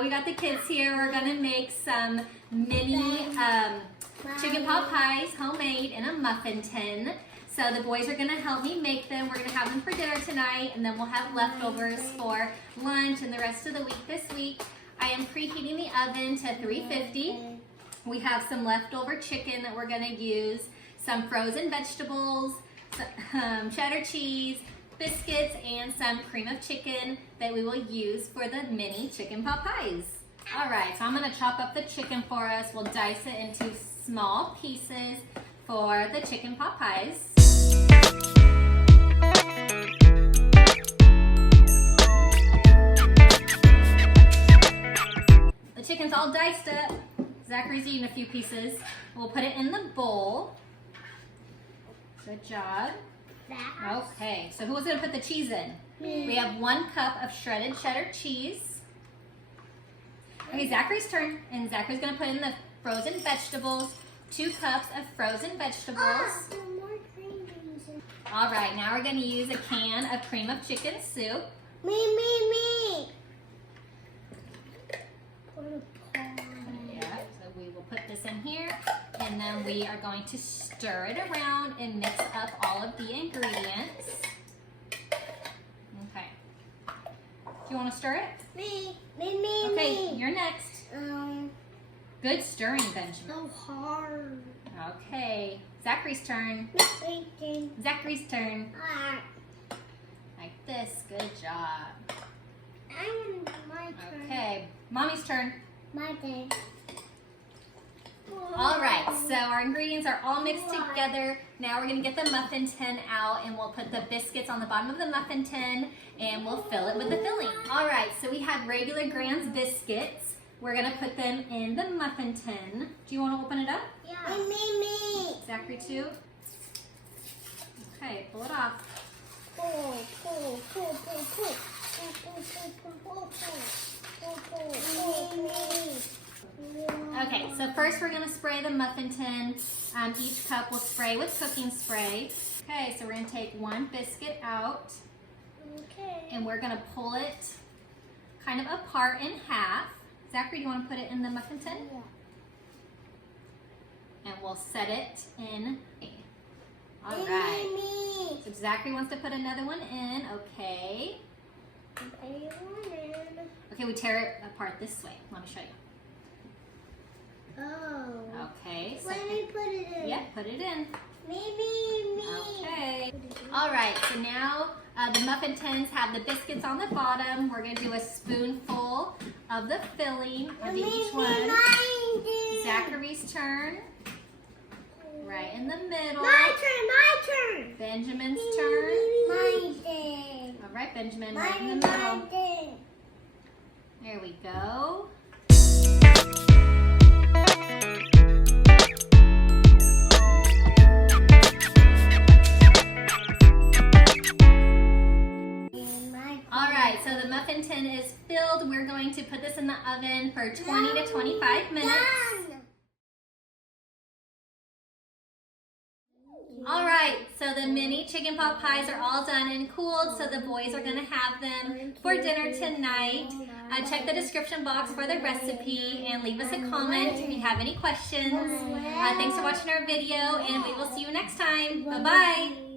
we got the kids here. We're gonna make some mini chicken pot pies, homemade, in a muffin tin. So the boys are gonna help me make them. We're gonna have them for dinner tonight, and then we'll have leftovers for lunch and the rest of the week this week. I am preheating the oven to 350. We have some leftover chicken that we're gonna use, some frozen vegetables, some cheddar cheese, biscuits, and some cream of chicken that we will use for the mini chicken pot pies. All right, so I'm gonna chop up the chicken for us. We'll dice it into small pieces for the chicken pot pies. The chicken's all diced up. Zachary's eating a few pieces. We'll put it in the bowl. Good job. Okay, so who's gonna put the cheese in? Me. We have 1 cup of shredded cheddar cheese. Okay, Zachary's turn, and Zachary's gonna put in the frozen vegetables, 2 cups of frozen vegetables. All right, now we're gonna use a can of cream of chicken soup. Me. Yeah, so we will put this in here, and then we are going to stir it around and mix up all of the ingredients. Okay. Do you want to stir it? Me. Okay, you're next. Good stirring, Benjamin. So hard. Okay, Zachary's turn. Zachary's turn. Like this. Good job. My turn. Okay, Mommy's turn. My turn. All right, so our ingredients are all mixed together. Now we're gonna get the muffin tin out, and we'll put the biscuits on the bottom of the muffin tin, and we'll fill it with the filling. All right, so we have regular Grand's biscuits. We're gonna put them in the muffin tin. Do you wanna open it up? Yeah. Me. Zachary too? Okay, pull it off. Pull. Okay, so first we're gonna spray the muffin tin. Each cup will spray with cooking spray. Okay, so we're gonna take 1 biscuit out. Okay. And we're gonna pull it kind of apart in half. Zachary, do you wanna put it in the muffin tin? Yeah. And we'll set it in. All right. Me. So Zachary wants to put another one in, okay. Okay, we tear it apart this way. Let me show you. Oh. Okay. So Let me put it in. yeah, put it in. Me. Okay. All right, so now the muffin tins have the biscuits on the bottom. We're gonna do a spoonful of the filling of each one. Zachary's turn. Right in the middle. My turn. Benjamin's turn. My turn. All right, Benjamin, right in the middle. turn. There we go. All right, so the muffin tin is filled. We're going to put this in the oven for 20 to 25 minutes. All right, so the mini chicken pot pies are all done and cooled, so the boys are gonna have them for dinner tonight. Check the description box for the recipe and leave us a comment if you have any questions. Thanks for watching our video, and we will see you next time. Bye-bye.